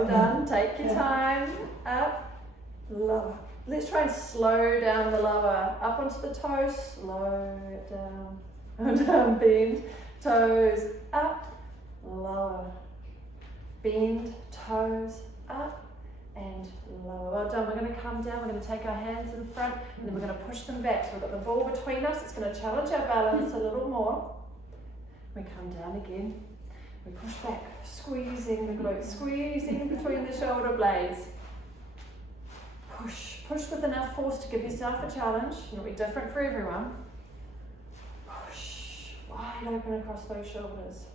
Well done. Take your time. Up, lower. Let's try and slow down the lower. Up onto the toes, slow it down. Down, bend, toes, up, lower. Bend, toes, up, and lower. Well done. We're going to come down. We're going to take our hands in front, and then we're going to push them back. So we've got the ball between us. It's going to challenge our balance a little more. We come down again. We push back, squeezing the glutes, squeezing between the shoulder blades. Push with enough force to give yourself a challenge. It'll be different for everyone. Push wide open across those shoulders.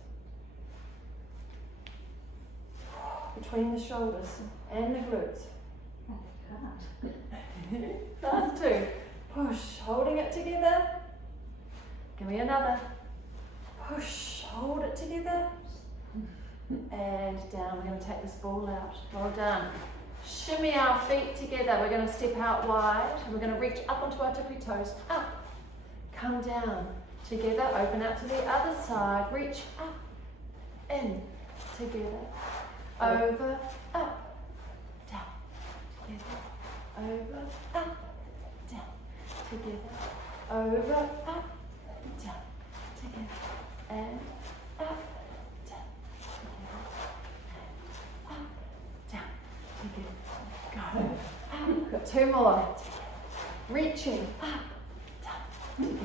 Between the shoulders and the glutes. Last two. Push, holding it together. Give me another. Push, hold it together. And down. We're going to take this ball out. Well done. Shimmy our feet together. We're going to step out wide. And we're going to reach up onto our tippy toes. Up. Come down. Together. Open out to the other side. Reach up. In. Together. Over. Up. Down. Together. Over. Up. Down. Together. Over. Up. Down. Together. And up. Go. Up. Got two more. Reaching up, down,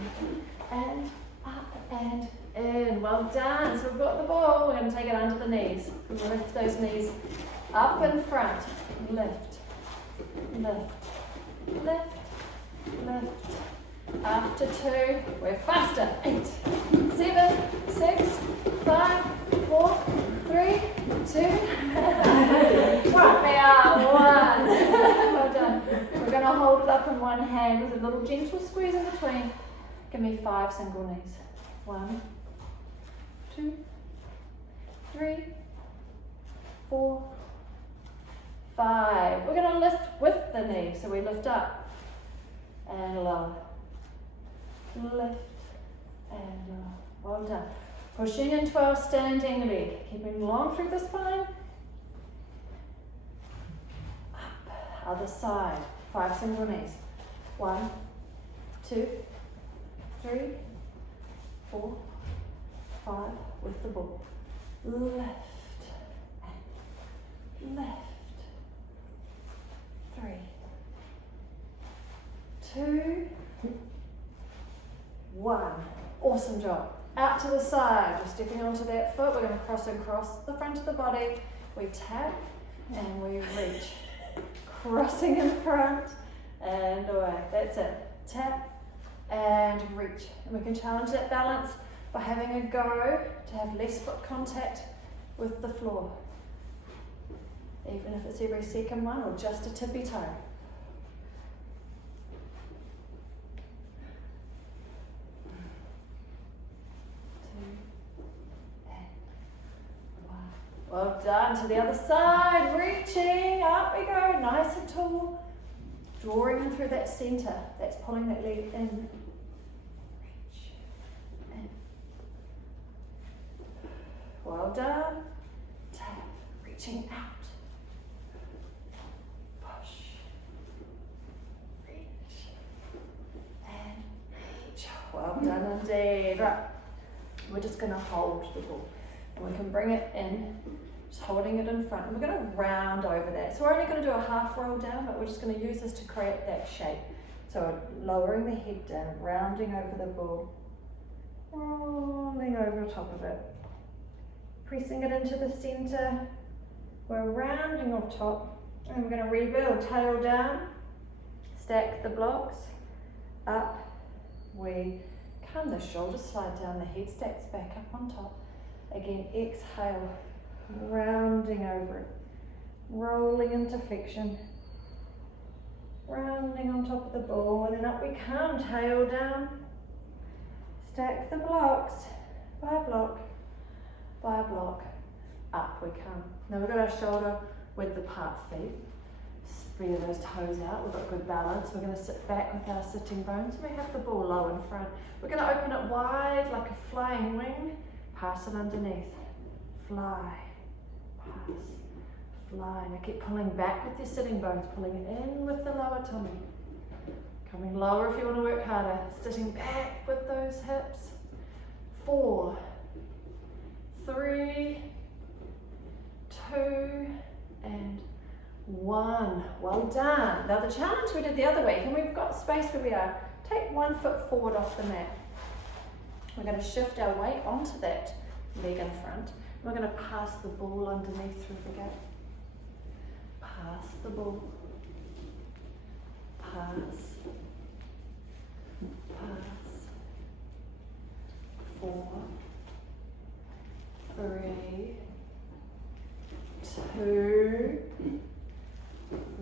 and up and in. Well done. So we've got the ball. We're going to take it under the knees. Lift those knees up in front. Lift, lift, lift, lift. After two, we're faster. 8, 7, 6, 5, 4, 3, 2. We are 1. Well done. We're going to hold it up in one hand with a little gentle squeeze in between. Give me 5 single knees. 1, 2, 3, 4, 5. We're going to lift with the knee. So we lift up and lower. Lift and lower. Well done. Pushing into our standing leg. Keeping long through the spine. Up. Other side. 5 single knees. 1, 2, 3, 4, 5. With the ball. Lift. And lift. 3, 2, 1. Awesome job. Out to the side. We're stepping onto that foot. We're going to cross across the front of the body. We tap and we reach. Crossing in front and away. That's it. Tap and reach. And we can challenge that balance by having a go to have less foot contact with the floor. Even if it's every second one or just a tippy toe. 2 and 1. Well done. To the other side. Reaching. Up we go. Nice and tall. Drawing in through that centre. That's pulling that leg in. Reach. In. Well done. Tap. Reaching out. Well done indeed. Right, we're just going to hold the ball and we can bring it in, just holding it in front, and we're going to round over that. So we're only going to do a half roll down, but we're just going to use this to create that shape. So lowering the head down, rounding over the ball, rolling over top of it, pressing it into the centre. We're rounding off top, and we're going to rebuild. Tail down, stack the blocks, up. We come, the shoulders slide down, the head stacks back up on top. Again, exhale, rounding over it, rolling into flexion, rounding on top of the ball, and then up we come, tail down, stack the blocks, by block, by block, up we come. Now we've got our shoulder width apart feet. Spread those toes out, we've got good balance. We're going to sit back with our sitting bones. We have the ball low in front. We're going to open it wide like a flying wing, pass it underneath. Fly, pass, Fly. Now keep pulling back with your sitting bones, pulling in with the lower tummy. Coming lower if you want to work harder. Sitting back with those hips. 4, 3, 2, and 1. Well done. Now the challenge we did the other week, and we've got space where we are, take 1 foot forward off the mat. We're going to shift our weight onto that leg in front. We're going to pass the ball underneath through the gap. Pass the ball. Pass. Pass. 4, 3, 2,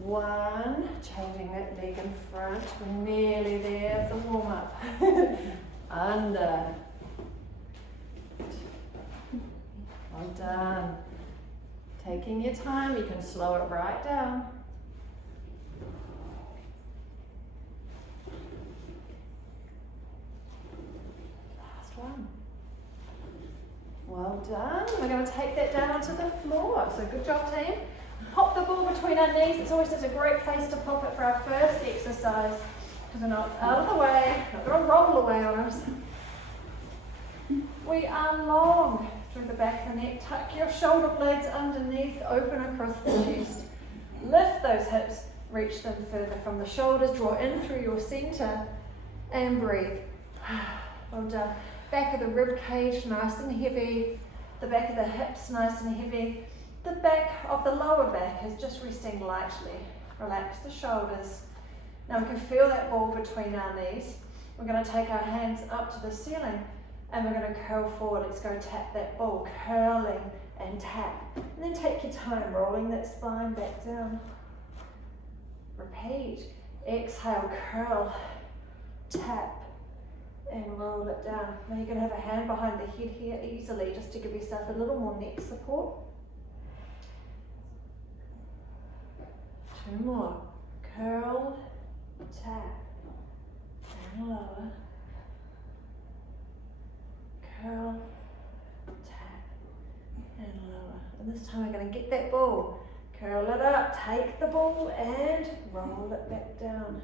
1. Changing that leg in front. We're nearly there at the warm up. Under. Well done. Taking your time, you can slow it right down. Last one. Well done. We're going to take that down onto the floor. So good job, team. Pop the ball between our knees. It's always such a great place to pop it for our first exercise, because we know it's out of the way, not going to roll away on us. We are long through the back of the neck. Tuck your shoulder blades underneath, open across the chest. Lift those hips, reach them further from the shoulders, draw in through your center, and breathe. Well done. Back of the rib cage nice and heavy. The back of the hips nice and heavy. The back of the lower back is just resting lightly. Relax the shoulders. Now we can feel that ball between our knees. We're going to take our hands up to the ceiling and we're going to curl forward. Let's go tap that ball, curling and tap. And then take your time, rolling that spine back down. Repeat. Exhale, curl, tap, and roll it down. Now you're going to have a hand behind the head here easily, just to give yourself a little more neck support. 2 more. Curl, tap, and lower. Curl, tap, and lower. And this time we're going to get that ball. Curl it up, take the ball and roll it back down.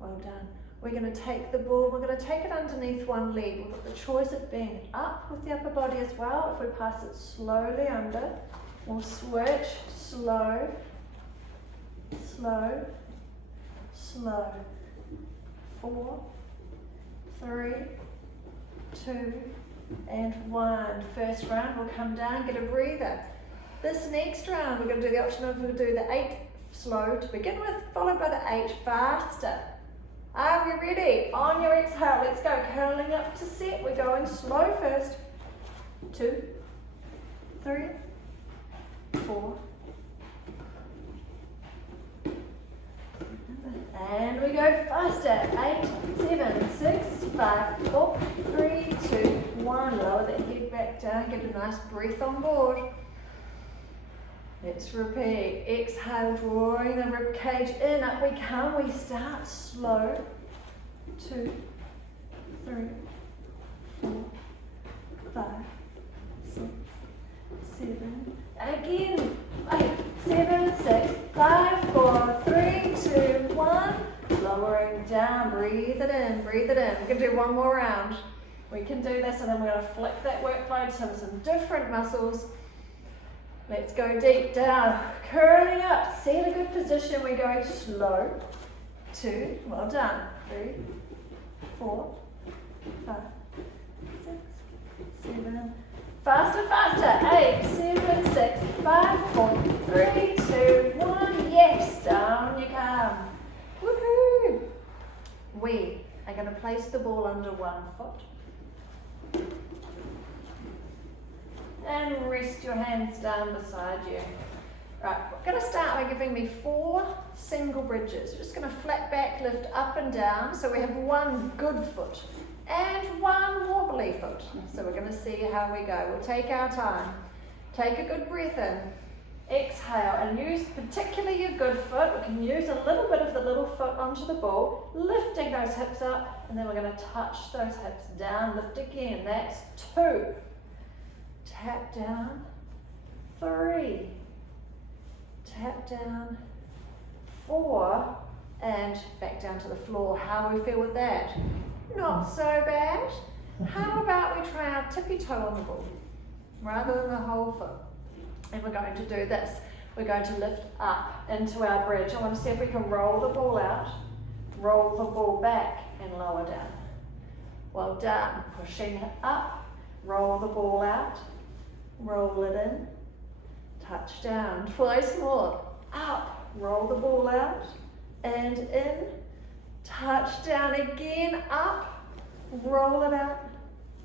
Well done. We're going to take the ball, we're going to take it underneath one leg. We've got the choice of being up with the upper body as well. If we pass it slowly under, we'll switch, slow, slow, slow. 4, 3, 2, and 1. First round, we'll come down, get a breather. This next round, we're going to do the option of we'll do the 8 slow to begin with, followed by the 8 faster. Are we ready? On your exhale, let's go. Curling up to set. We're going slow first. 2, 3, 4. And we go faster. 8, 7, 6, 5, 4, 3, 2, 1. Lower that head back down. Get a nice breath on board. Let's repeat. Exhale, drawing the rib cage in. Up we come. We start slow. 2, 3, 4, 5, 6, 7. Again. 8, 7, 6, 5, 4, 3, 2, 1. Lowering down. Breathe it in. Breathe it in. We're going to do one more round. We can do this, and then we're going to flick that workload to some different muscles. Let's go deep down, curling up, set a good position, we go slow, 2, well done, 3, 4, 5, 6, 7, faster, faster, 8, 7, 6, 5, 4, 3, 2, 1, yes, down you come, woohoo! We are going to place the ball under one foot. And rest your hands down beside you. Right, we're going to start by giving me 4 single bridges. We're just going to flat back, lift up and down. So we have 1 good foot and 1 wobbly foot. So we're going to see how we go. We'll take our time. Take a good breath in. Exhale and use particularly your good foot. We can use a little bit of the little foot onto the ball, lifting those hips up, and then we're going to touch those hips down. Lift again. That's 2. Tap down, 3, back down, 4, and back down to the floor. How do we feel with that? Not so bad. How about we try our tippy toe on the ball rather than the whole foot? And we're going to do this. We're going to lift up into our bridge. I want to see if we can roll the ball out, roll the ball back and lower down. Well done. Pushing it up, roll the ball out, roll it in, touch down. Twice more. Up, roll the ball out and in, touch down again, up, roll it out,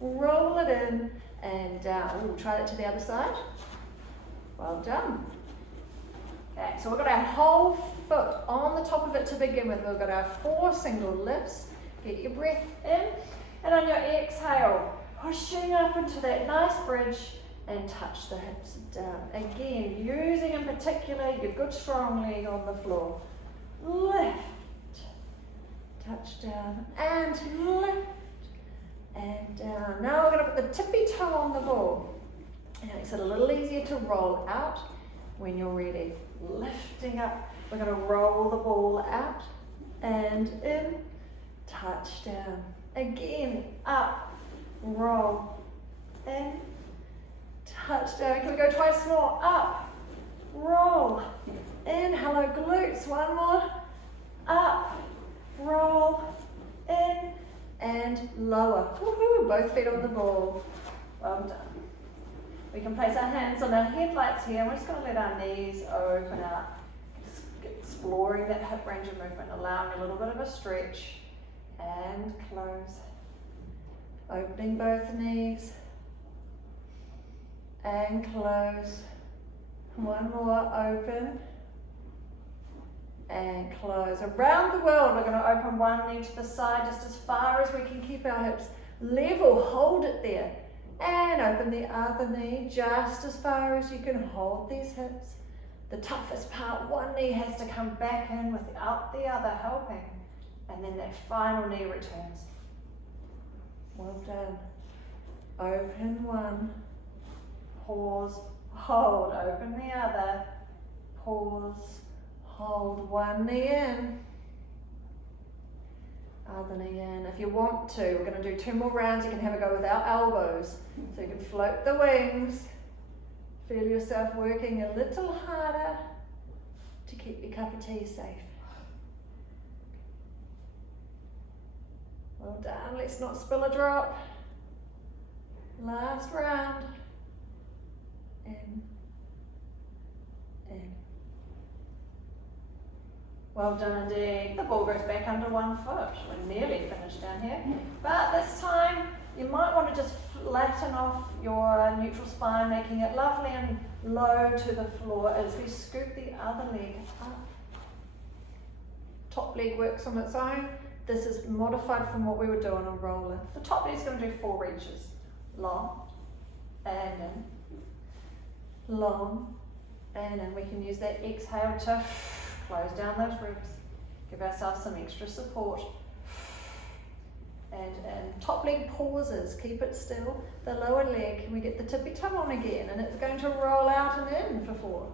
roll it in and down. We'll try that to the other side. Well done. Okay, so we've got our whole foot on the top of it to begin with. We've got our 4 single lifts. Get your breath in, and on your exhale, pushing up into that nice bridge and touch the hips down. Again, using in particular your good strong leg on the floor. Lift, touch down, and lift, and down. Now we're going to put the tippy toe on the ball. And it's a little easier to roll out when you're ready. Lifting up, we're going to roll the ball out and in, touch down. Again, up, roll, in, touch down. Can we go twice more? Up, roll, in, hello glutes. One more, up, roll, in, and lower. Woohoo, both feet on the ball. Well done. We can place our hands on our headlights here, and we're just going to let our knees open up, just exploring that hip range of movement, allowing a little bit of a stretch, and close. Opening both knees, and close. One more, open, and close. Around the world, we're going to open one knee to the side, just as far as we can keep our hips level, hold it there. And open the other knee just as far as you can hold these hips. The toughest part, one knee has to come back in without the other helping. And then that final knee returns. Well done. Open one. Pause. Hold. Open the other. Pause. Hold. One knee in. Other knee in. If you want to, we're going to do 2 more rounds. You can have a go without elbows. So you can float the wings. Feel yourself working a little harder to keep your cup of tea safe. Well done. Let's not spill a drop. Last round. In. In. Well done indeed. The ball goes back under one foot. We're nearly finished down here. But this time, you might want to just flatten off your neutral spine, making it lovely and low to the floor as we scoop the other leg up. Top leg works on its own. This is modified from what we were doing on roller. The top leg is going to do 4 reaches. Long, and in. Long, and in. We can use that exhale to close down those ribs. Give ourselves some extra support. And top leg pauses. Keep it still. The lower leg, can we get the tippy toe on again? And it's going to roll out and in for 4.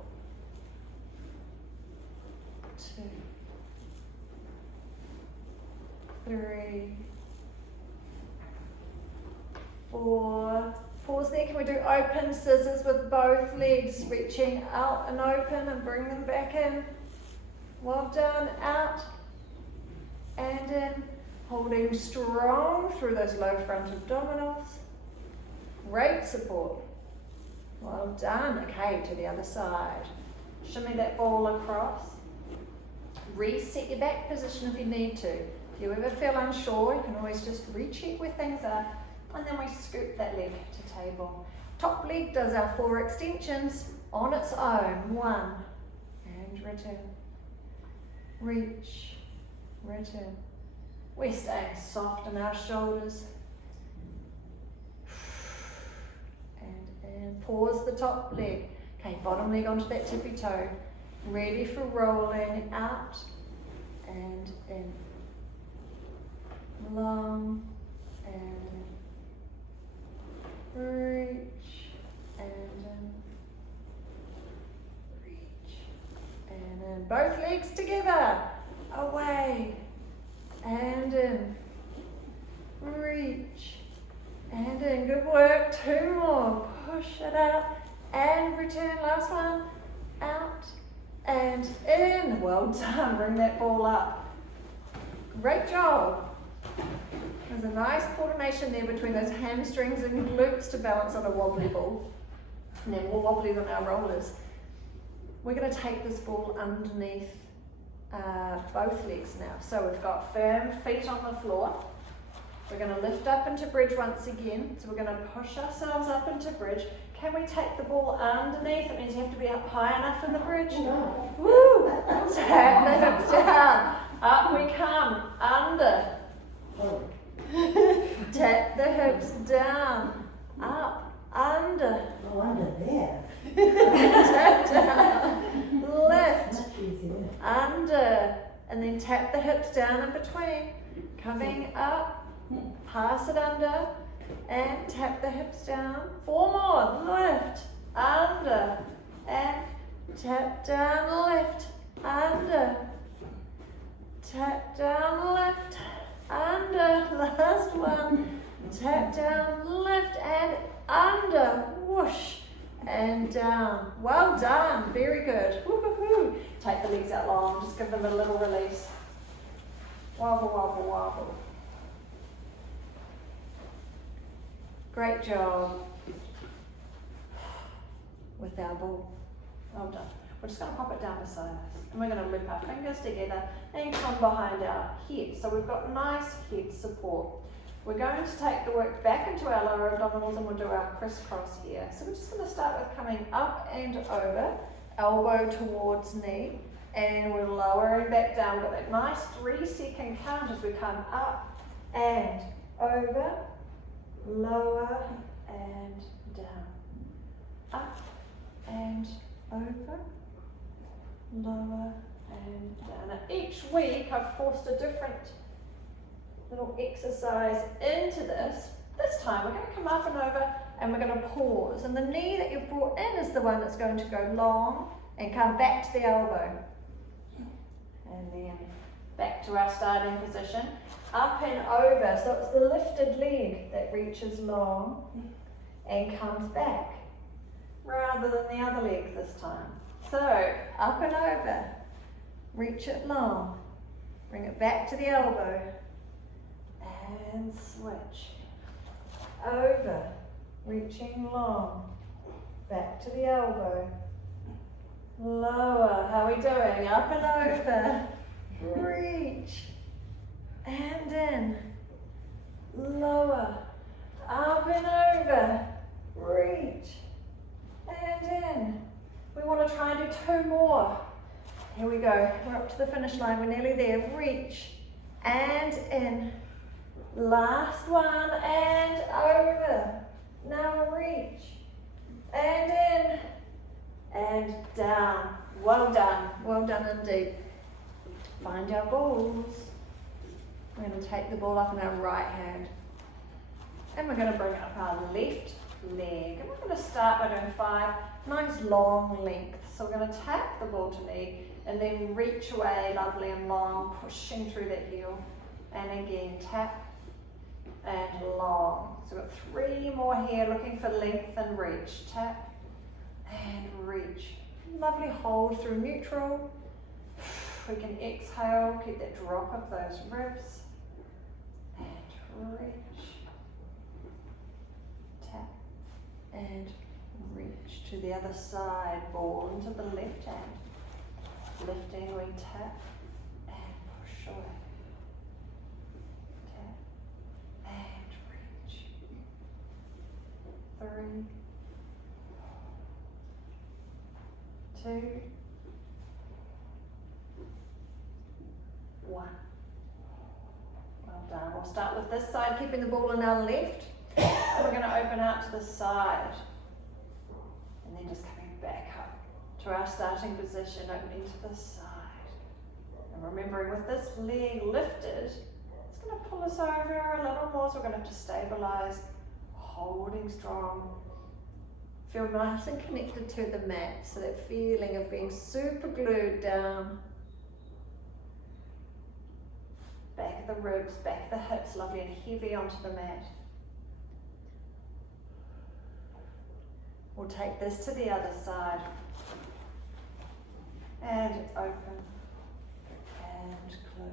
2. 3. 4. Pause there. Can we do open scissors with both legs? Reaching out and open and bring them back in. Well done. Out and in. Holding strong through those low front abdominals. Great support. Well done. Okay, to the other side. Shimmy that ball across. Reset your back position if you need to. If you ever feel unsure, you can always just recheck where things are, and then we scoop that leg to table. Top leg does our 4 extensions on its own. 1, and return. Reach, return. We're staying soft in our shoulders. And pause the top leg. Okay, bottom leg onto that tippy toe. Ready for rolling out and in. Long and in. Reach and in. Reach and in. Both legs together. Away. And in. Reach. And in. Good work. 2 more. Push it out. And return. Last one. Out. And in. Well done. Bring that ball up. Great job. There's a nice coordination there between those hamstrings and glutes to balance on a wobbly ball. And then more wobbly than our rollers. We're going to take this ball underneath both legs now. So we've got firm feet on the floor. We're going to lift up into bridge once again. So we're going to push ourselves up into bridge. Can we take the ball underneath? It means you have to be up high enough in the bridge. No. Woo! Tap the hips down. Up we come. Under. Oh. Tap the hips down. Up. Under. Oh, under there. Tap down. Lift. Much easier. Under. And then tap the hips down in between. Coming up. Pass it under. And tap the hips down. 4 more. Lift. Under. And tap down. Lift. Under. Tap down. Lift. Under. Last one. Tap down. Lift. And under. Whoosh. And down. Well done. Very good. Woo-hoo-hoo. Take the legs out long. Just give them a little release. Wobble, wobble, wobble. Great job with our ball. Well done. We're just going to pop it down beside us. And we're going to loop our fingers together and come behind our head. So we've got nice head support. We're going to take the work back into our lower abdominals and we'll do our crisscross here. So we're just going to start with coming up and over, elbow towards knee, and we're lowering back down. We've got that nice 3-second count as we come up and over, lower and down, up and over, lower and down. And each week I've forced a different little exercise into this. This time we're going to come up and over and we're going to pause. And the knee that you've brought in is the one that's going to go long and come back to the elbow. And then back to our starting position. Up and over. So it's the lifted leg that reaches long and comes back rather than the other leg this time. So up and over. Reach it long. Bring it back to the elbow. And switch. Over. Reaching long. Back to the elbow. Lower. How are we doing? Up and over. Reach. And in. Lower. Up and over. Reach. And in. We want to try and do 2 more. Here we go. We're up to the finish line. We're nearly there. Reach. And in. Last one. And over. Now reach. And in. And down. Well done. Well done indeed. Find our balls. We're going to take the ball up in our right hand. And we're going to bring up our left leg. And we're going to start by doing 5 nice long lengths. So we're going to tap the ball to knee and then reach away lovely and long, pushing through that heel. And again, tap and long. So we've got 3 more here, looking for length and reach. Tap and reach. Lovely hold through neutral. We can exhale, keep that drop of those ribs. And reach. Tap and reach to the other side. Ball into the left hand. Lifting, we tap and push away. Tap and reach. 3, 2, 1. Well done. We'll start with this side, keeping the ball in our left. And we're going to open out to the side. And then just coming back up to our starting position, opening to the side. And remembering with this leg lifted, it's going to pull us over a little more, so we're going to have to stabilize, holding strong. Feel nice and connected to the mat, so that feeling of being super glued down. Back of the ribs, back of the hips, lovely and heavy onto the mat. We'll take this to the other side. And open and close.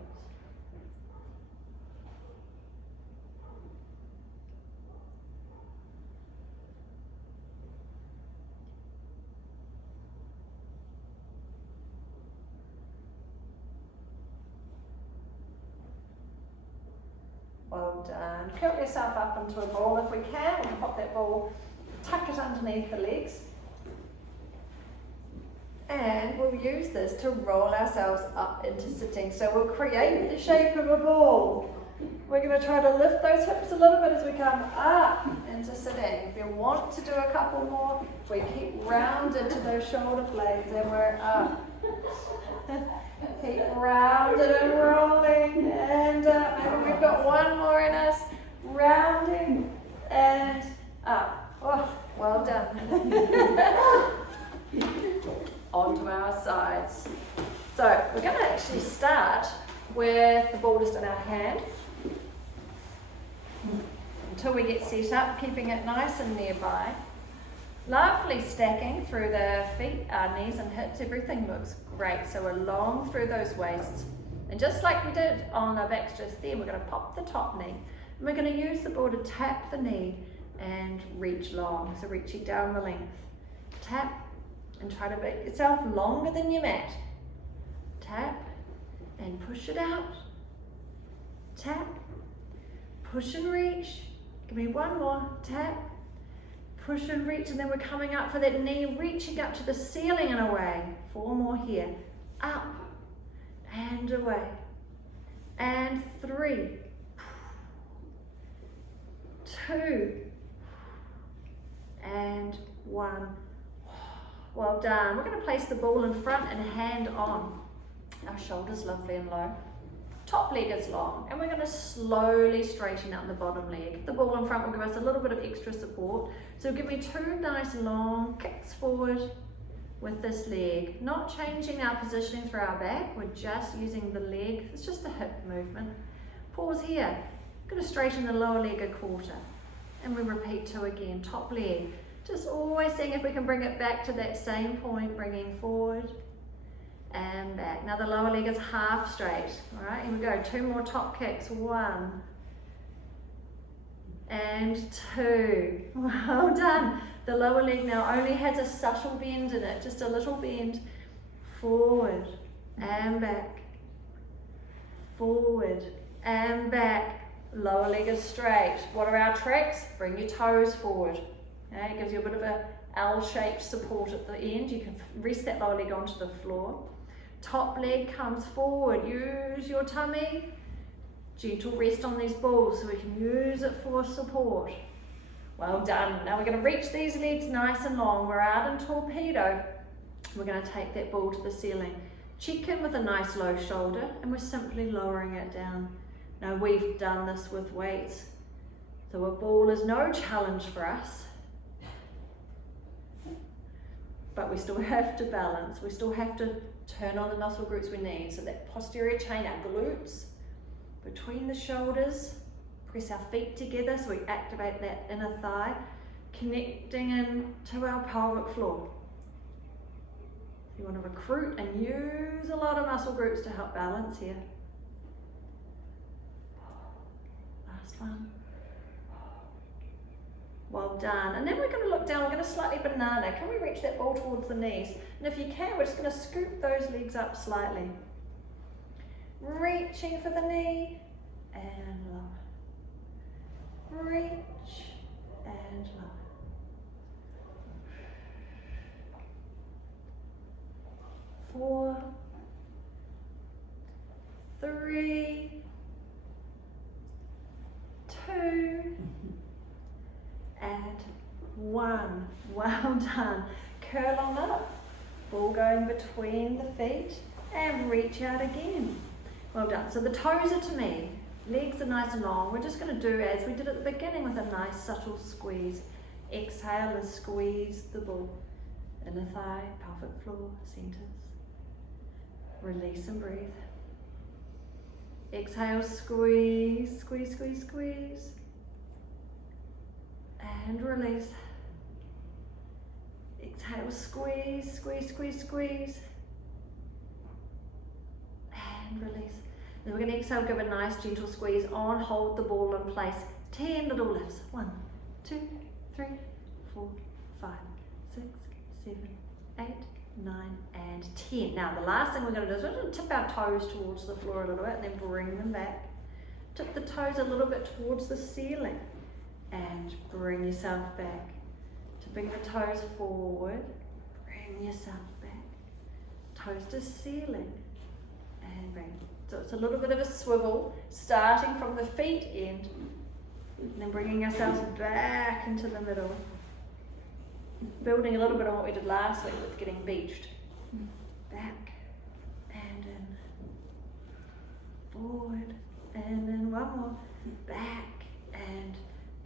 Well done. Curl yourself up into a ball if we can. We can pop that ball, tuck it underneath the legs. And we'll use this to roll ourselves up into sitting. So we'll create the shape of a ball. We're going to try to lift those hips a little bit as we come up into sitting. If you want to do a couple more, we keep rounded to those shoulder blades and we're up. Keep rounded and rolling and up. Maybe we've got one more in us. Rounding and up. Oh, well done. Onto our sides. So we're going to actually start with the ball just in our hand until we get set up, keeping it nice and nearby. Lovely stacking through the feet, our knees and hips. Everything looks great. So we're long through those waists. And just like we did on our backs just then, we're going to pop the top knee. And we're going to use the ball to tap the knee and reach long. So reaching down the length. Tap. And try to make yourself longer than your mat. Tap and push it out. Tap, push and reach. Give me one more. Tap, push and reach. And then we're coming up for that knee, reaching up to the ceiling and away. 4 more here. Up and away. And 3, 2, and 1. Well done. We're going to place the ball in front and hand on. Our shoulders lovely and low. Top leg is long. And we're going to slowly straighten out the bottom leg. The ball in front will give us a little bit of extra support. So give me 2 nice long kicks forward with this leg. Not changing our positioning through our back. We're just using the leg. It's just a hip movement. Pause here. I'm going to straighten the lower leg a quarter. And we repeat 2 again. Top leg. Just always seeing if we can bring it back to that same point, bringing forward and back. Now the lower leg is half straight. All right, here we go. 2 more top kicks. 1 and 2. Well done. The lower leg now only has a subtle bend in it, just a little bend. Forward and back. Forward and back. Lower leg is straight. What are our tricks? Bring your toes forward. Okay, it gives you a bit of a L-shaped support at the end. You can rest that lower leg onto the floor. Top leg comes forward. Use your tummy. Gentle rest on these balls so we can use it for support. Well done. Now we're going to reach these legs nice and long. We're out in torpedo. We're going to take that ball to the ceiling. Check in with a nice low shoulder and we're simply lowering it down. Now we've done this with weights. So a ball is no challenge for us. But we still have to balance. We still have to turn on the muscle groups we need. So that posterior chain, our glutes, between the shoulders, press our feet together so we activate that inner thigh, connecting in to our pelvic floor. You want to recruit and use a lot of muscle groups to help balance here. Last one. Well done. And then we're going to look down, we're going to slightly banana. Can we reach that ball towards the knees? And if you can, we're just going to scoop those legs up slightly. Reaching for the knee and lower. Reach and lower. 4, 3, 2, and 1. Well done. Curl on up. Ball going between the feet and reach out again. Well done. So the toes are to me. Legs are nice and long. We're just going to do as we did at the beginning with a nice subtle squeeze. Exhale and squeeze the ball. Inner thigh, pelvic floor, centers. Release and breathe. Exhale, squeeze, squeeze, squeeze, squeeze. And release. Exhale, squeeze, squeeze, squeeze, squeeze. And release. Then we're going to exhale, give a nice gentle squeeze on, hold the ball in place. 10 little lifts. 1, 2, 3, 4, 5, 6, 7, 8, 9, and 10. Now the last thing we're going to do is we're going to tip our toes towards the floor a little bit and then bring them back. Tip the toes a little bit towards the ceiling and bring yourself back. Tipping the toes forward, bring yourself back. Toes to ceiling and bring. So it's a little bit of a swivel, starting from the feet end and then bringing ourselves back into the middle. Building a little bit on what we did last week with getting beached. Back and in. Forward and then one more. Back and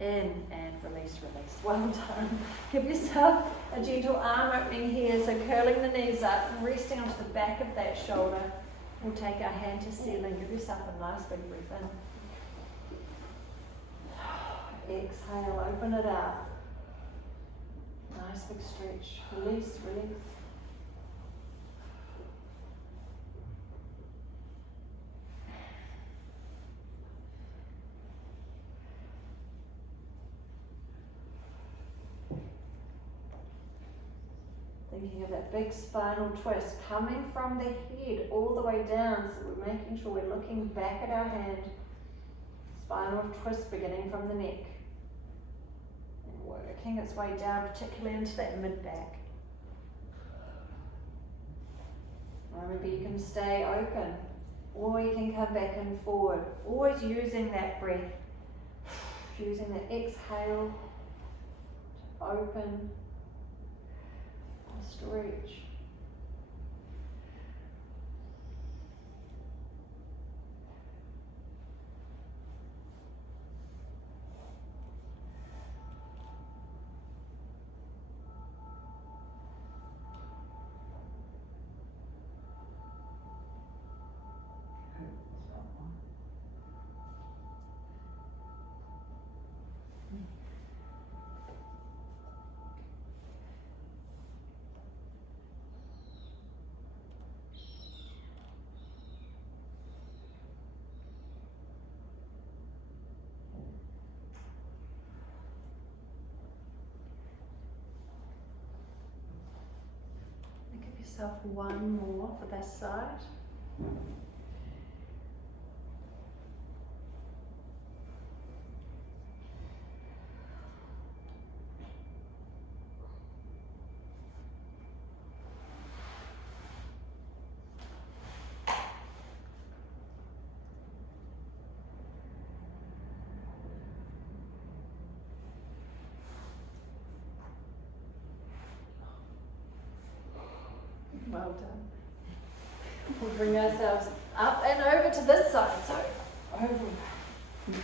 in and release, release. Well done. Give yourself a gentle arm opening here. So curling the knees up and resting onto the back of that shoulder. We'll take our hand to ceiling. Give yourself a nice big breath in. Exhale, open it up. Nice big stretch. Release, release. Thinking of that big spinal twist coming from the head all the way down, so we're making sure we're looking back at our hand. Spinal twist beginning from the neck and working its way down, particularly into that mid-back. Remember, you can stay open or you can come back and forward, always using that breath, using the exhale to open, stretch. Yourself one more for this side. Well done. We'll bring ourselves up and over to this side. So, over we go.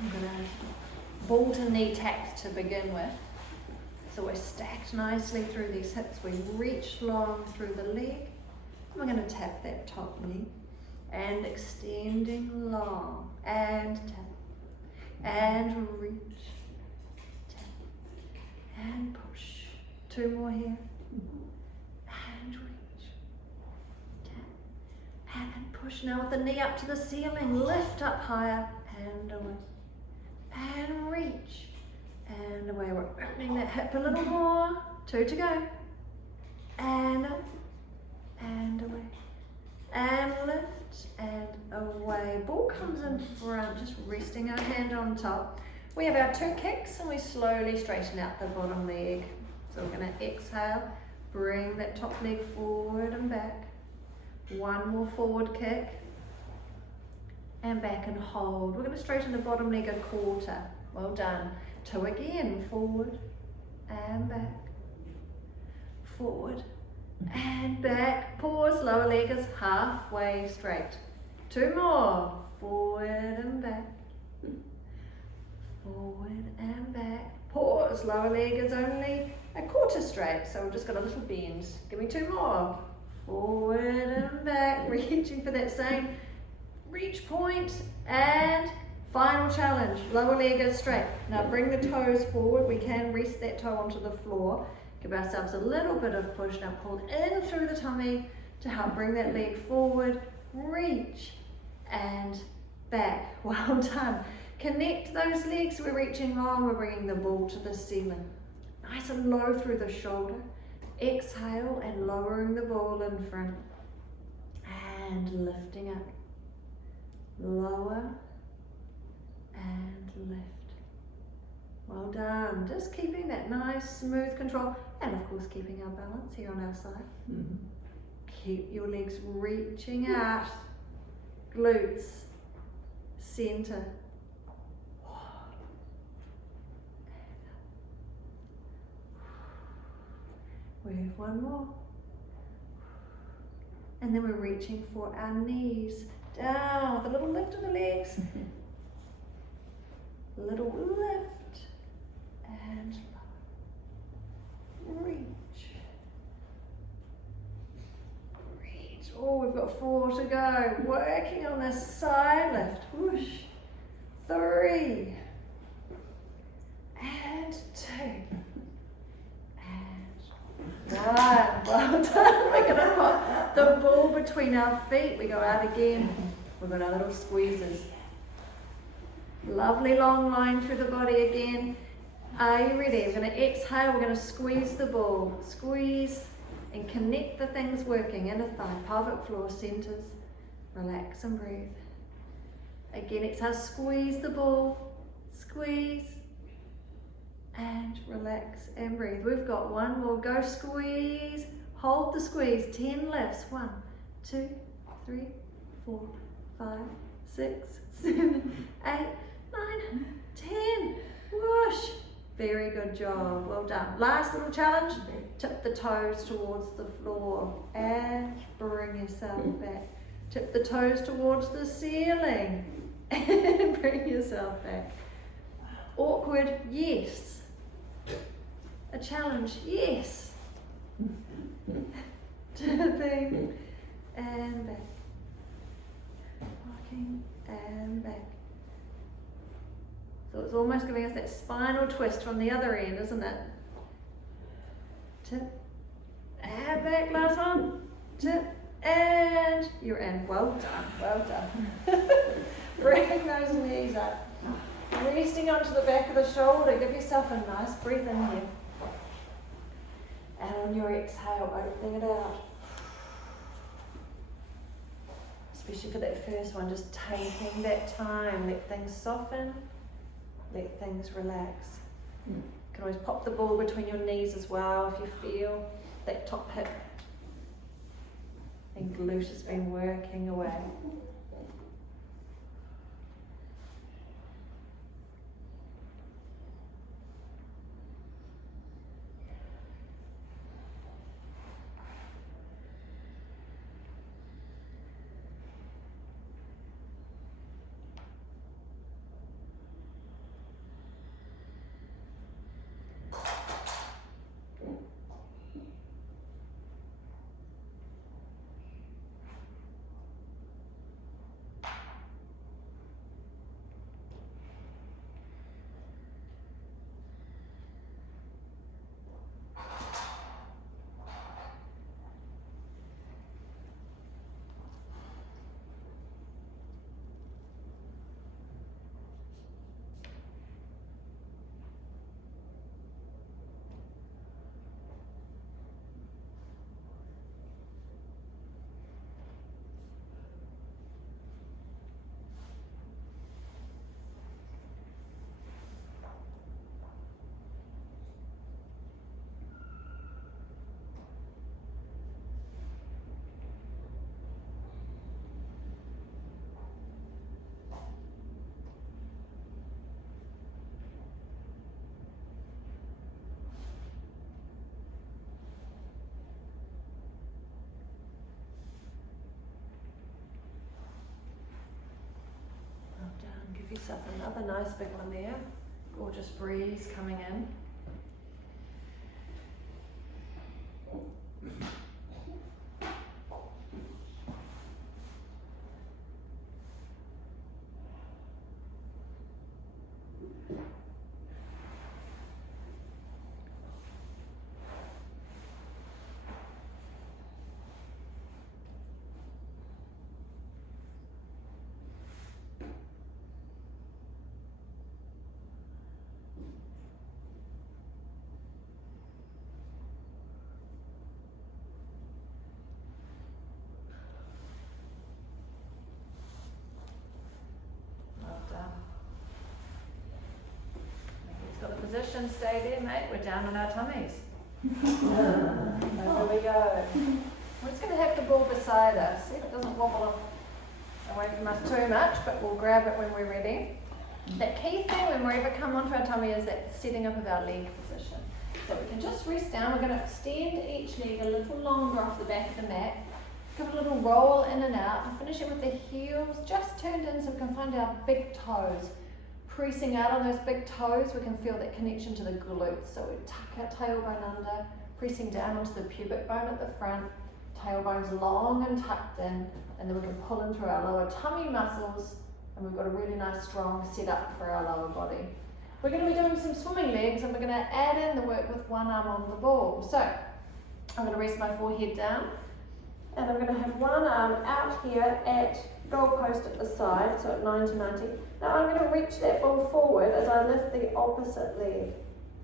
I'm going to ball to knee taps to begin with. So we're stacked nicely through these hips. We reach long through the leg. We're going to tap that top knee and extending long and tap and reach. And push. 2 more here. And reach. Tap. And push. Now with the knee up to the ceiling, lift up higher and away. And reach. And away. We're opening that hip a little more. 2 to go. And up. And away. And lift. And away. Ball comes in front, just resting our hand on top. We have our 2 kicks and we slowly straighten out the bottom leg. So we're going to exhale, bring that top leg forward and back. 1 more forward kick and back and hold. We're going to straighten the bottom leg a quarter. Well done. 2 again, forward and back. Forward and back. Pause, lower leg is halfway straight. 2 more, forward and back. Forward and back. Pause. Lower leg is only a quarter straight, so we've just got a little bend. Give me 2 more. Forward and back, reaching for that same reach point, and final challenge. Lower leg is straight. Now bring the toes forward. We can rest that toe onto the floor. Give ourselves a little bit of push. Now pull in through the tummy to help bring that leg forward. Reach and back. Well done. Connect those legs. We're reaching long. We're bringing the ball to the ceiling. Nice and low through the shoulder. Exhale and lowering the ball in front. And lifting up. Lower and lift. Well done. Just keeping that nice smooth control, and of course keeping our balance here on our side. Keep your legs reaching out. Glutes, center. We have one more. And then we're reaching for our knees. Down with a little lift of the legs. Little lift and reach. Reach. Oh, we've got 4 to go. Working on this side lift. Whoosh. 3 and 2 and 1. Well done. We're going to put the ball between our feet. We go out again. We've got our little squeezes. Lovely long line through the body again. Are you ready? We're going to exhale. We're going to squeeze the ball. Squeeze and connect the things working. Inner thigh, pelvic floor, centers. Relax and breathe. Again, exhale. Squeeze the ball. Squeeze. And relax and breathe. We've got one more. Go squeeze. Hold the squeeze. 10 lifts. 1, 2, 3, 4, 5, 6, 7, 8, 9, 10. Whoosh. Very good job. Well done. Last little challenge. Tip the toes towards the floor and bring yourself back. Tip the toes towards the ceiling and bring yourself back. Awkward, yes. A challenge, yes. Tipping and back. Rocking and back. So it's almost giving us that spinal twist from the other end, isn't it? Tip and back, last one. Tip and you're in. Well done, well done. Bring those knees up. Resting onto the back of the shoulder. Give yourself a nice breath in here. And on your exhale, opening it out. Especially for that first one, just taking that time. Let things soften. Let things relax. You can always pop the ball between your knees as well if you feel that top hip and glute has been working away. Give yourself another nice big one there. Gorgeous breeze coming in. Position, stay there, mate. We're down on our tummies. There we go. We're just going to have the ball beside us. See if it doesn't wobble off away from us too much, but we'll grab it when we're ready. The key thing when we ever come onto our tummy is that setting up of our leg position. So we can just rest down. We're going to extend each leg a little longer off the back of the mat. Give it a little roll in and out, and finish it with the heels just turned in so we can find our big toes. Pressing out on those big toes, we can feel that connection to the glutes. So we tuck our tailbone under, pressing down onto the pubic bone at the front, tailbone's long and tucked in, and then we can pull in through our lower tummy muscles, and we've got a really nice strong setup for our lower body. We're going to be doing some swimming legs, and we're going to add in the work with one arm on the ball. So I'm going to rest my forehead down, and I'm going to have one arm out here at goalpost at the side, so at 90 to 90. Now I'm going to reach that ball forward as I lift the opposite leg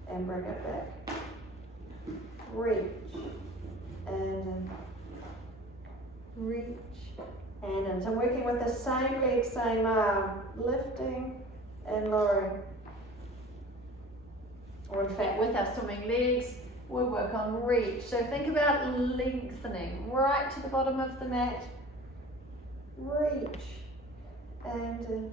and bring it back. Reach and in. Reach and in. So I'm working with the same leg, same arm, lifting and lowering. Or in fact, with our swimming legs, we'll work on reach. So think about lengthening right to the bottom of the mat. Reach and in.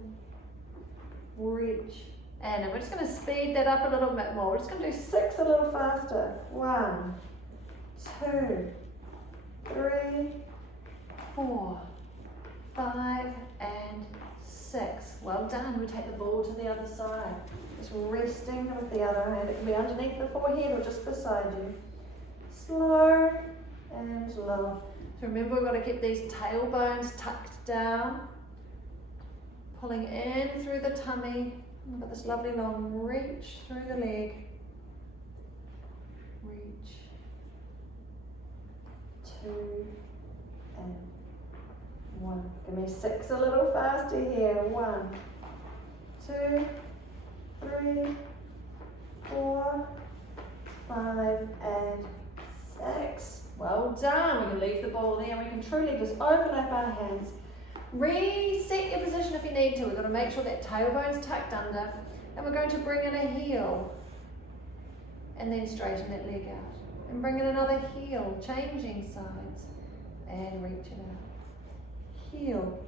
Reach and in. We're just going to speed that up a little bit more. We're just going to do 6 a little faster. 1, 2, 3, 4, 5 and 6. Well done. We take the ball to the other side. Just resting with the other hand. It can be underneath the forehead or just beside you. Slow and low. So remember, we've got to keep these tailbones tucked down. Pulling in through the tummy. We've got this lovely long reach through the leg. Reach. 2 and 1. Give me 6 a little faster here. 1, 2, 3, 4, 5 and 6. Well done. We can leave the ball there. We can truly just overlap our hands. Reset your position if you need to. We've got to make sure that tailbone's tucked under, and we're going to bring in a heel and then straighten that leg out and bring in another heel, changing sides and reach it out. Heel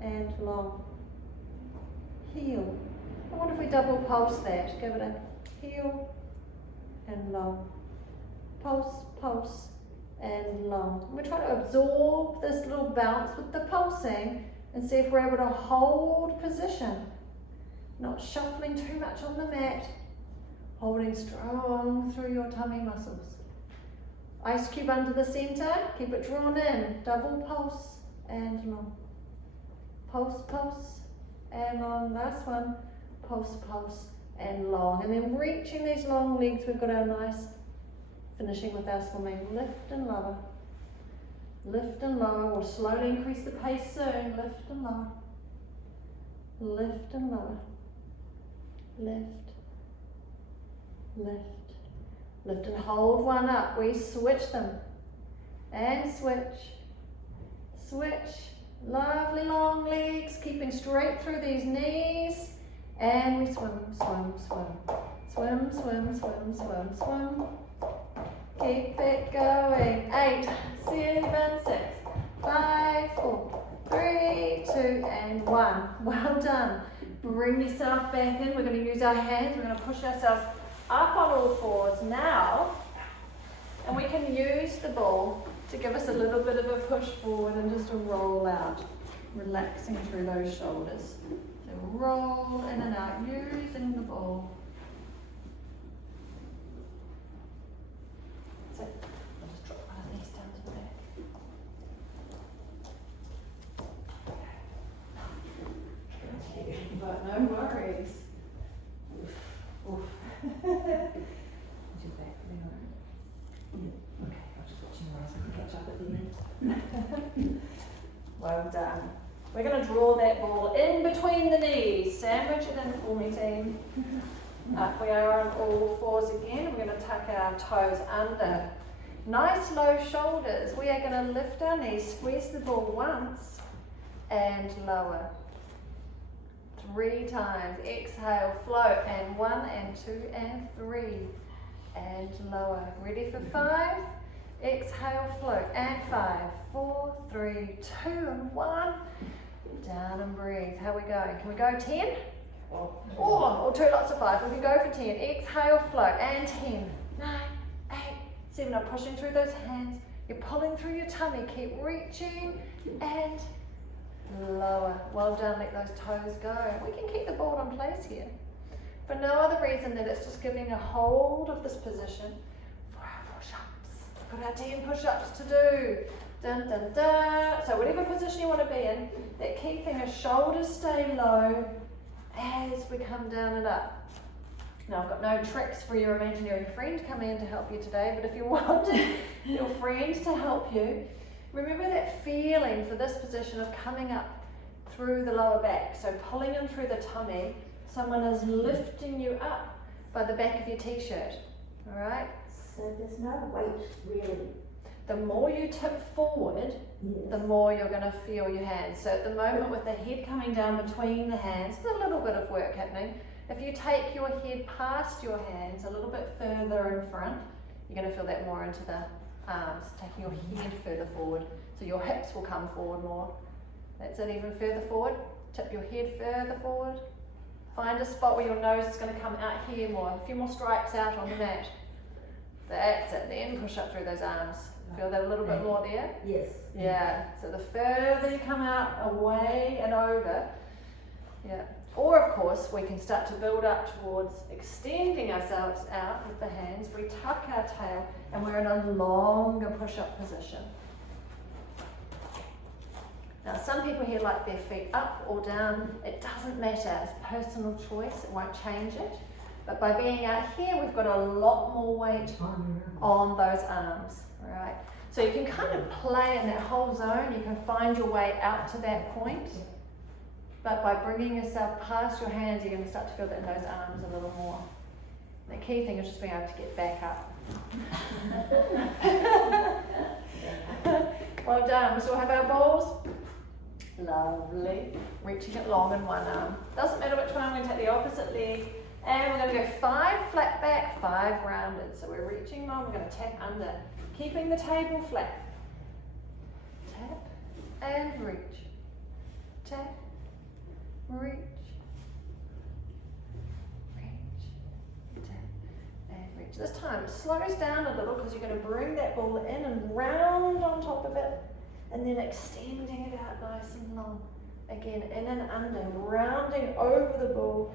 and long. Heel. I wonder if we double pulse that. Give it a heel and long. Pulse, pulse and long. We're trying to absorb this little bounce with the pulsing and see if we're able to hold position, not shuffling too much on the mat, holding strong through your tummy muscles. Ice cube under the center, keep it drawn in, double pulse and long. Pulse, pulse and long. Last one, pulse, pulse and long. And then reaching these long legs, we've got our nice finishing with our swimming. Lift and lower. Lift and lower. We'll slowly increase the pace soon. Lift and lower. Lift and lower. Lift. Lift. Lift and hold one up. We switch them. And switch. Switch. Lovely long legs. Keeping straight through these knees. And we swim, swim, swim. Swim, swim, swim, swim, swim. Keep it going. 8, 7, 6, 5, 4, 3, 2, and 1. Well done. Bring yourself back in. We're going to use our hands. We're going to push ourselves up on all fours now. And we can use the ball to give us a little bit of a push forward and just a roll out. Relaxing through those shoulders. So roll in and out, using the ball push up at the end. Well done. We're going to draw that ball in between the knees. Sandwich it in for me, team. Up we are on all fours again. We're going to tuck our toes under. Nice low shoulders. We are going to lift our knees, squeeze the ball once and lower. 3 times. Exhale, float, and 1 and 2 and 3 and lower. Ready for 5? Exhale, float, and 5, 4, 3, 2 and 1. Down and breathe. How are we going? Can we go 10? Or 2 lots of 5. We can go for 10. Exhale, float, and 10, 9, 8, 7. I'm pushing through those hands. You're pulling through your tummy. Keep reaching and lower. Well done. Let those toes go. We can keep the ball in place here for no other reason than it's just giving a hold of this position for our push-ups. Got our 10 push-ups to do. Dun, dun, dun. So whatever position you want to be in, that key thing is shoulders stay low as we come down and up. Now I've got no tricks for your imaginary friend coming in to help you today, but if you want your friend to help you, remember that feeling for this position of coming up through the lower back. So pulling in through the tummy, someone is lifting you up by the back of your t-shirt. All right? So there's no weight really. The more you tip forward, the more you're going to feel your hands. So at the moment with the head coming down between the hands, there's a little bit of work happening. If you take your head past your hands a little bit further in front, you're going to feel that more into the arms, taking your head further forward. So your hips will come forward more. That's it, even further forward. Tip your head further forward. Find a spot where your nose is going to come out here more. A few more stripes out on the mat. That's it. Then push up through those arms. Feel that a little bit more there? Yes. Yeah. So the further you come out, away and over. Yeah. Or of course, we can start to build up towards extending ourselves out with the hands. We tuck our tail and we're in a longer push-up position. Now some people here like their feet up or down. It doesn't matter. It's personal choice. It won't change it. But by being out here, we've got a lot more weight on those arms. All right. So you can kind of play in that whole zone. You can find your way out to that point. But by bringing yourself past your hands, you're going to start to feel that in those arms a little more. The key thing is just being able to get back up. Well done. We still have our balls. Lovely. Reaching it long in one arm. Doesn't matter which one. I'm going to take the opposite leg. And we're going to go 5 flat back, 5 rounded. So we're reaching long. We're going to tap under. Keeping the table flat. Tap and reach. Tap. Reach, tap, and reach. This time it slows down a little because you're going to bring that ball in and round on top of it and then extending it out nice and long. Again, in and under, rounding over the ball.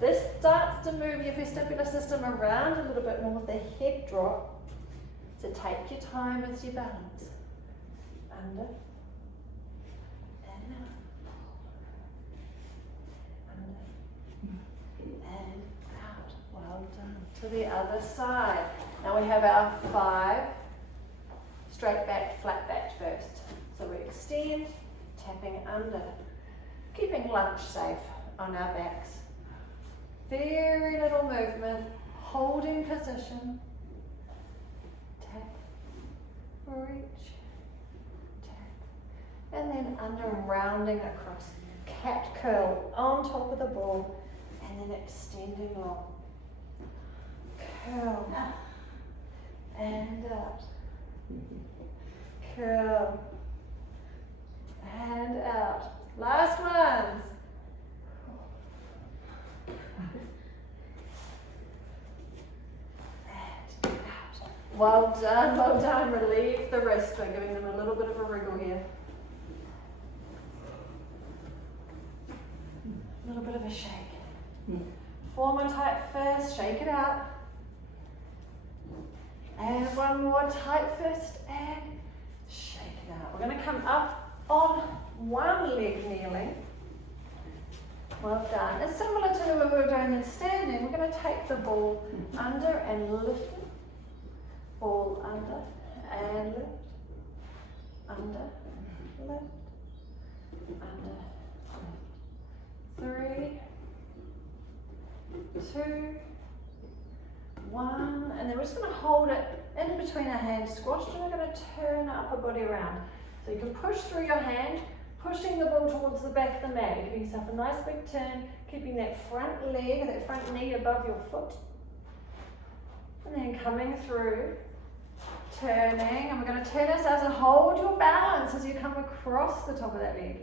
This starts to move your vestibular system around a little bit more with the head drop. So take your time as you balance. Under. And out. Well done. To the other side. Now we have our 5 straight back, flat back first. So we extend, tapping under, keeping lunge safe on our backs. Very little movement, holding position. Tap, reach, tap, and then under and rounding across. Cat curl on top of the ball. And then extending long. Curl. And out. Curl. And out. Last ones. And out. Well done, well done. Relieve the wrist by giving them a little bit of a wriggle here. A little bit of a shake. Form one tight first, shake it out. And one more tight first and shake it out. We're going to come up on one leg kneeling. Well done. And similar to what we were doing in standing, we're going to take the ball under and lift it. Ball under and lift. under, lift, under, lift. 3, 2, 1, and then we're just going to hold it in between our hands, squashed, and we're going to turn our upper body around. So you can push through your hand, pushing the ball towards the back of the mat, giving yourself a nice big turn, keeping that front leg, that front knee above your foot. And then coming through, turning, and we're going to turn ourselves and hold your balance as you come across the top of that leg.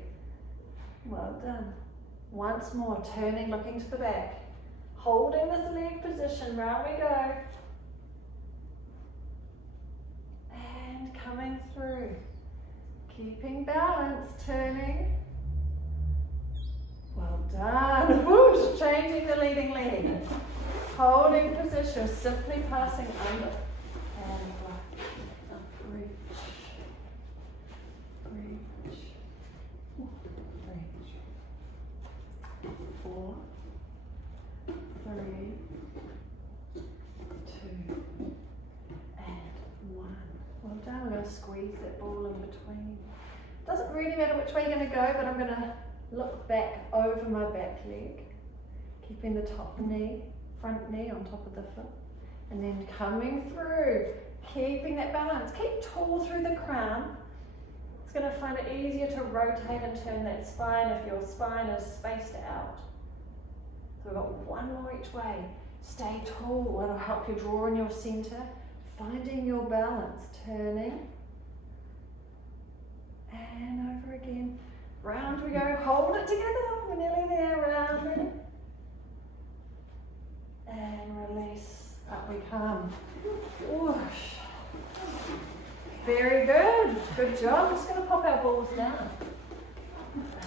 Well done. Once more, turning, looking to the back. Holding this leg position, round we go. And coming through. Keeping balance, turning. Well done. Whoosh, changing the leading leg. Holding position, simply passing under. And flat. Up, reach. Reach. Reach. 4, 3, 2, and 1. Well done. We're going to squeeze that ball in between. Doesn't really matter which way you're going to go, but I'm going to look back over my back leg, keeping the top knee, front knee on top of the foot, and then coming through, keeping that balance. Keep tall through the crown. It's going to find it easier to rotate and turn that spine if your spine is spaced out. So we've got one more each way. Stay tall, it'll help you draw in your center, finding your balance, turning, and over again. Round we go, hold it together, we're nearly there, round. And release, up we come. Whoosh. Very good, good job. We're just going to pop our balls down.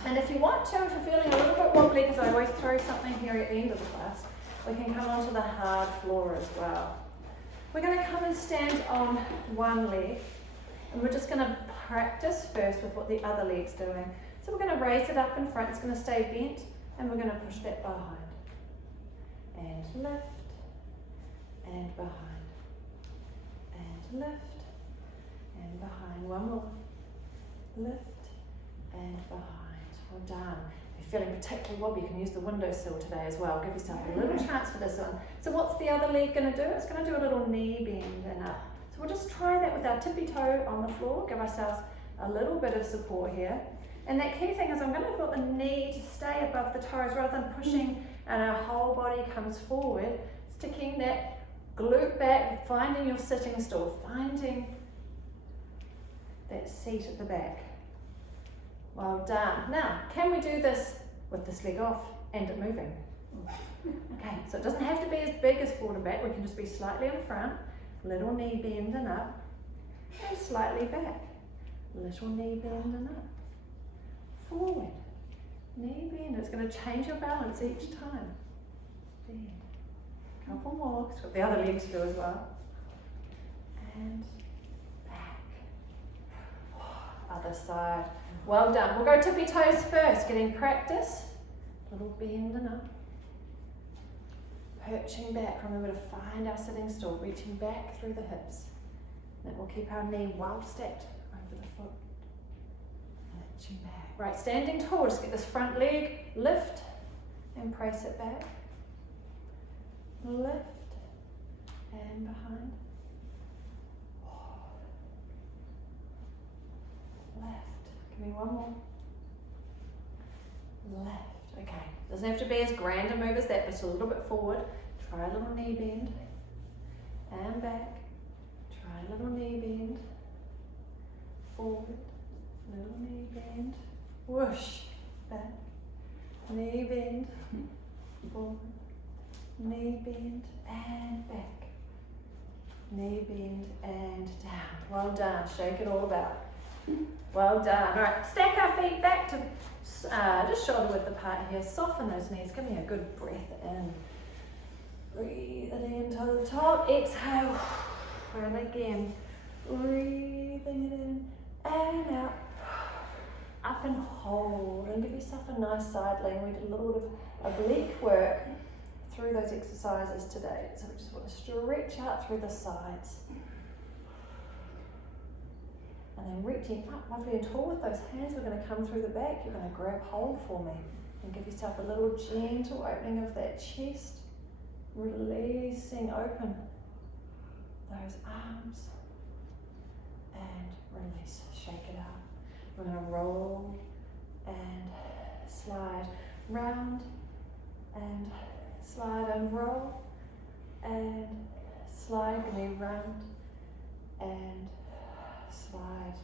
And if you want to, if you're feeling a little bit wobbly, because I always throw something here at the end of the class, we can come onto the hard floor as well. We're going to come and stand on one leg, and we're just going to practice first with what the other leg's doing. So we're going to raise it up in front, it's going to stay bent, and we're going to push that behind. And lift, and behind, and lift, and behind. One more. Lift, and behind. Well done. If you're feeling particularly wobbly, you can use the windowsill today as well. Give yourself a little chance for this one. So what's the other leg going to do? It's going to do a little knee bend and up. So we'll just try that with our tippy toe on the floor. Give ourselves a little bit of support here. And that key thing is I'm going to put the knee to stay above the toes rather than pushing and our whole body comes forward. Sticking that glute back, finding your sitting stool, finding that seat at the back. Well done. Now, can we do this with this leg off and it moving? Okay, so it doesn't have to be as big as forward and back. We can just be slightly in front, little knee bend and up, and slightly back. Little knee bend and up. Forward, knee bend. It's going to change your balance each time. Bend. Couple more, because we've got the other legs to do as well. And back. Other side. Well done. We'll go tippy toes first, getting practice. Little bend and up. Perching back. Remember to find our sitting stool, reaching back through the hips. Then we'll keep our knee well stacked over the foot. Reaching back. Right, standing tall. Just get this front leg, lift, and press it back. Lift, and behind. Left. Give me one more. Left. Okay. Doesn't have to be as grand a move as that, but just a little bit forward. Try a little knee bend. And back. Try a little knee bend. Forward. Little knee bend. Whoosh. Back. Knee bend. Forward. Knee bend and back. Knee bend and down. Well done. Shake it all about. Well done. All right, stack our feet back to just shoulder width apart here. Soften those knees. Give me a good breath in. Breathe it in to the top. Exhale. And again. Breathing it in and out. Up and hold. And give yourself a nice side lean. We did a little bit of oblique work through those exercises today. So we just want to stretch out through the sides. And then reaching up, lovely and tall with those hands. We're going to come through the back. You're going to grab hold for me and give yourself a little gentle opening of that chest, releasing open those arms and release, shake it out. We're going to roll and slide round and slide and roll and slide, going to be round and slide